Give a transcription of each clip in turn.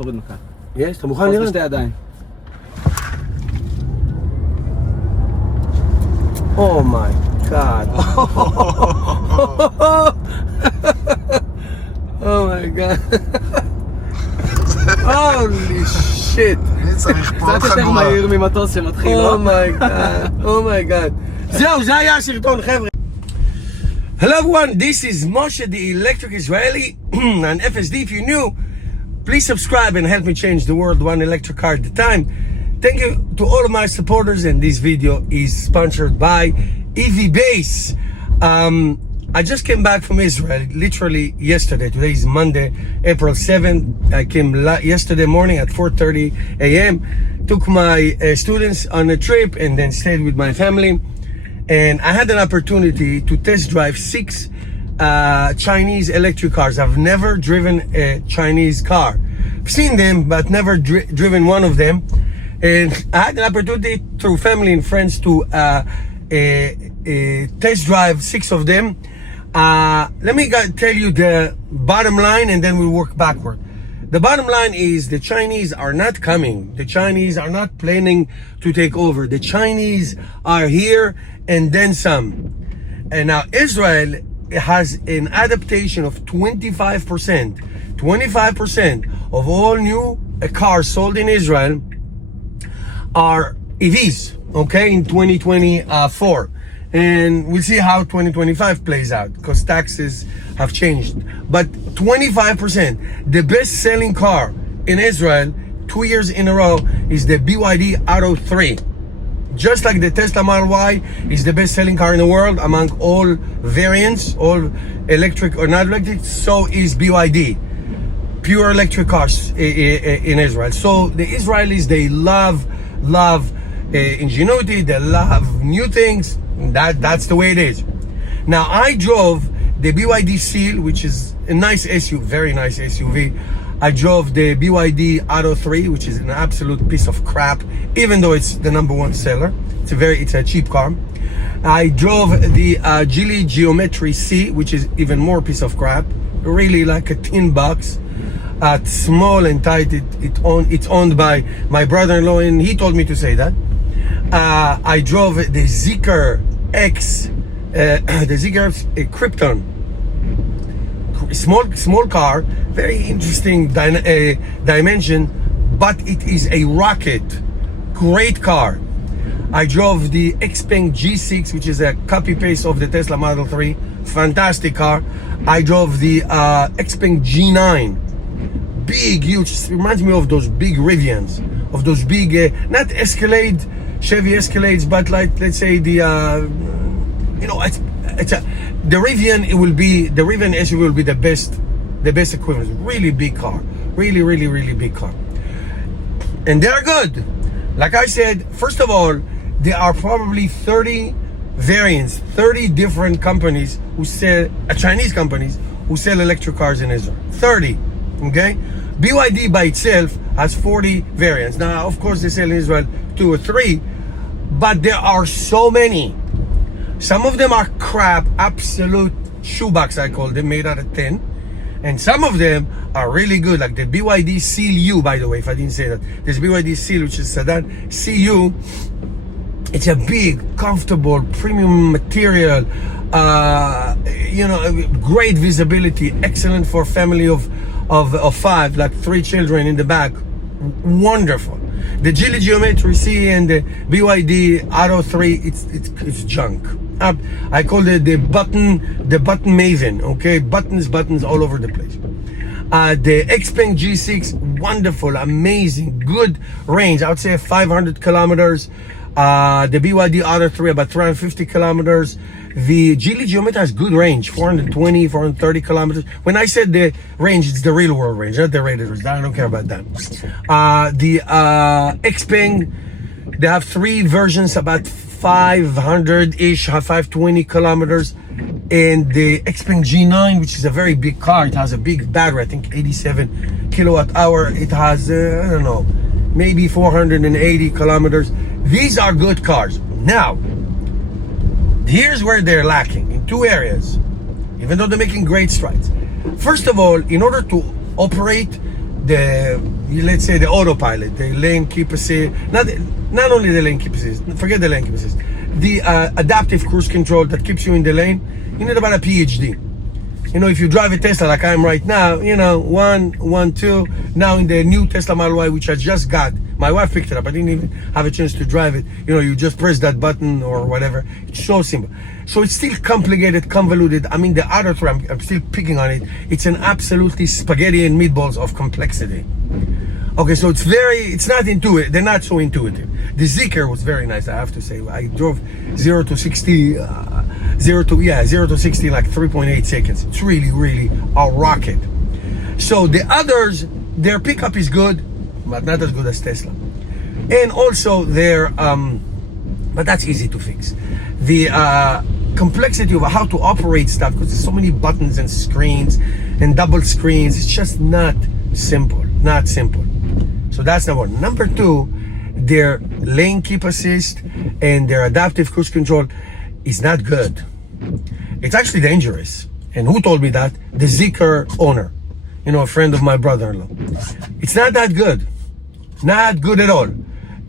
תוריד מכאן. יש? אתה מוכן חוץ לראות? בשתי ידיים. Oh my god. Oh my god. Holy shit. אני צריך פה עוד קצת יותר חגורה. מהיר ממטוס שמתחיל, Oh לא? my god. Oh my god. זהו, זה היה הסרטון, חבר'ה. Hello everyone, this is Moshe, the electric Israeli, and FSD. If you're new, please subscribe and help me change the world one electric car at a time. Thank you to all of my supporters, and this video is sponsored by EV Base. I just came back from Israel literally yesterday. Today is Monday, April 7th. I came yesterday morning at 4:30 a.m. Took my students on a trip and then stayed with my family. And I had an opportunity to test drive 6 Chinese electric cars. I've never driven a Chinese car. I've seen them, but never driven one of them. And I had an opportunity through family and friends to test drive 6 of them. Let me tell you the bottom line, and then we'll work backward. The bottom line is the Chinese are not coming. The Chinese are not planning to take over. The Chinese are here and then some. And now Israel has an adaptation of 25%. 25% of all new cars sold in Israel are EVs, okay, in 2024. And we'll see how 2025 plays out because taxes have changed. But 25%, the best-selling car in Israel 2 years in a row is the BYD Auto 3. Just like the Tesla Model Y is the best-selling car in the world among all variants, all electric or not electric, so is BYD. Pure electric cars in Israel. So the Israelis, they love ingenuity, they love new things. That's the way it is. Now I drove the BYD Seal, which is a nice SUV, very nice SUV. I drove the BYD Auto 3, which is an absolute piece of crap, even though it's the #1 seller. It's a cheap car. I drove the Geely Geometry C, which is even more piece of crap, really like a tin box. Small and tight. It's owned by my brother-in-law, and he told me to say that. I drove the Zeekr X, the Zeekr X Krypton. Small car, very interesting dimension, but it is a rocket. Great car. I drove the Xpeng G9, which is a copy-paste of the Tesla Model 3. Fantastic car. I drove the Xpeng G9. Big, huge, reminds me of those big Rivians, of those big, not Escalade, Chevy Escalades, but like, let's say the, the Rivian, the Rivian SUV will be the best equivalent. Really big car, really big car. And they're good. Like I said, first of all, there are probably 30 variants, 30 different companies who sell, Chinese companies who sell electric cars in Israel. 30, okay? BYD by itself has 40 variants. Now, of course, they sell in Israel 2 or 3, but there are so many. Some of them are crap, absolute shoebox, I call them, made out of tin. And some of them are really good, like the BYD Seal U, by the way, if I didn't say that. There's BYD Seal, which is sedan. CU, it's a big, comfortable, premium material, great visibility, excellent for family of 5, like 3 children in the back. Wonderful. The Geely Geometry C and the BYD Auto 3, it's junk. I call it the button maven, okay? Buttons all over the place. The Xpeng G6, wonderful, amazing, good range. I would say 500 kilometers. The BYD Auto 3 about 350 kilometers. The Geely Geometry has good range, 420, 430 kilometers. When I said the range, it's the real world range, not the rated range. I don't care about that. The Xpeng, they have 3 versions, about 500-ish, 520 kilometers. And the Xpeng G9, which is a very big car, it has a big battery, I think 87 kilowatt hour. It has, I don't know, maybe 480 kilometers. These are good cars. Now, here's where they're lacking in 2 areas, even though they're making great strides. First of all, in order to operate let's say the autopilot, the lane keep assist, not only the lane keep assist, forget the lane keep assist, the adaptive cruise control that keeps you in the lane, you need about a PhD. You know, if you drive a Tesla like I am right now, you know, 1, 2, now in the new Tesla Model Y, which I just got, my wife picked it up, I didn't even have a chance to drive it. You know, you just press that button or whatever. It's so simple. So it's still complicated, convoluted. I mean, the other three, I'm still picking on it. It's an absolutely spaghetti and meatballs of complexity. Okay, so it's not intuitive. They're not so intuitive. The Zeekr was very nice, I have to say. I drove 0 to 60 like 3.8 seconds. It's really a rocket. So the others, their pickup is good, but not as good as Tesla. And also their but that's easy to fix. The complexity of how to operate stuff, because there's so many buttons and screens and double screens, it's just not simple. So that's number one. Number two, their lane keep assist and their adaptive cruise control is not good. It's actually dangerous. And who told me that? The Zeekr owner, you know, a friend of my brother-in-law. It's not that good. Not good at all.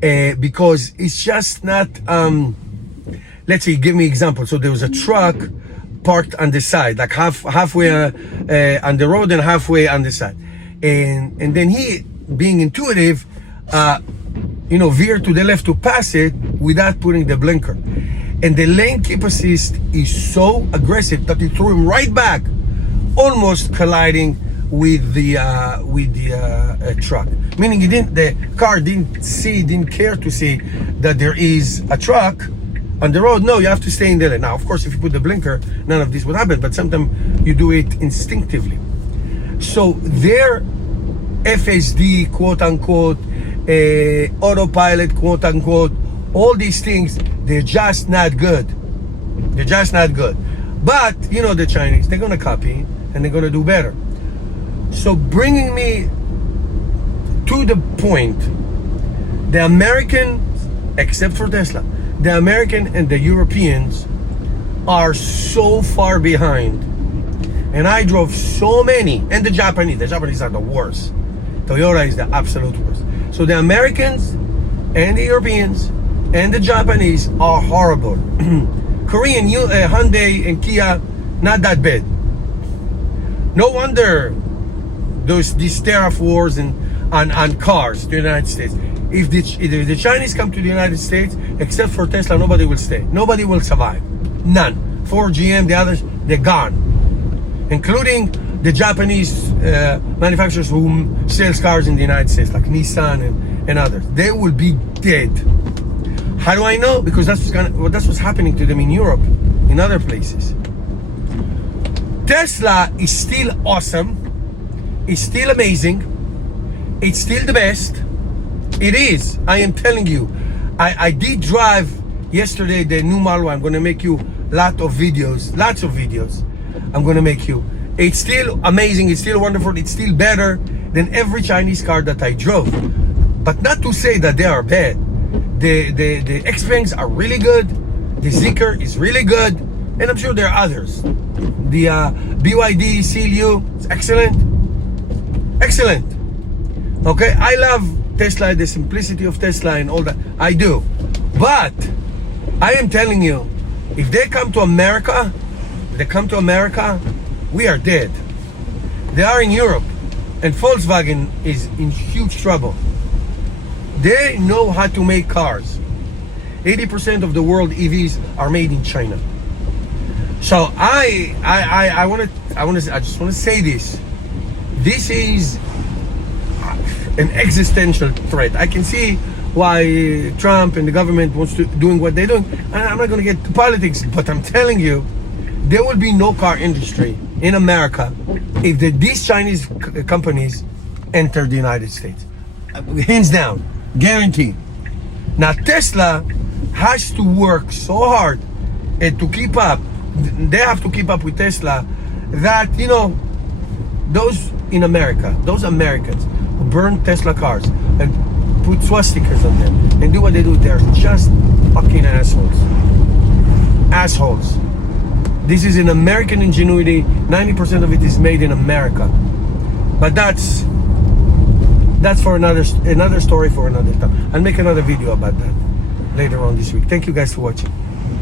Because it's just not, let's say, give me an example. So there was a truck parked on the side, like halfway on the road and halfway on the side. And then he, being intuitive, you know, veered to the left to pass it without putting the blinker. And the lane keep assist is so aggressive that it threw him right back, almost colliding with the truck. Meaning the car didn't care to see that there is a truck on the road. No, you have to stay in the lane. Now, of course, if you put the blinker, none of this would happen, but sometimes you do it instinctively. So their FSD, quote unquote, autopilot, quote unquote, all these things, they're just not good. They're just not good. But, you know, the Chinese, they're going to copy and they're going to do better. So bringing me to the point, the American, except for Tesla, the American and the Europeans are so far behind. And I drove so many, and the Japanese are the worst. Toyota is the absolute worst. So the Americans and the Europeans and the Japanese are horrible. Korean, Hyundai and Kia, not that bad. No wonder these tariff wars on cars to the United States. If the Chinese come to the United States, except for Tesla, nobody will stay. Nobody will survive. None. Ford, GM, the others, they're gone. Including the Japanese manufacturers who sells cars in the United States, like Nissan and others. They will be dead. How do I know? Because that's what's happening to them in Europe, in other places. Tesla is still awesome. It's still amazing. It's still the best. It is. I am telling you. I did drive yesterday the new Model Y. I'm going to make you lots of videos. I'm going to make you. It's still amazing. It's still wonderful. It's still better than every Chinese car that I drove. But not to say that they are bad. The Xpengs are really good. The Zeekr is really good. And I'm sure there are others. The BYD CLU is excellent. Excellent. Okay, I love Tesla, the simplicity of Tesla and all that. I do. But I am telling you, if they come to America, we are dead. They are in Europe, and Volkswagen is in huge trouble. They know how to make cars. 80% of the world EVs are made in China. So I just want to say this. This is an existential threat. I can see why Trump and the government wants to doing what they're doing. I'm not going to get to politics, but I'm telling you, there will be no car industry in America if these Chinese companies enter the United States. Hands down, guaranteed. Now Tesla has to work so hard and to keep up. They have to keep up with Tesla. That, you know, those in America, those Americans who burn Tesla cars and put swastikas on them and do what they do, they're just fucking assholes. Assholes. This is an American ingenuity. 90% of it is made in America. But that's that's for another story for another time. I'll make another video about that later on this week. Thank you guys for watching.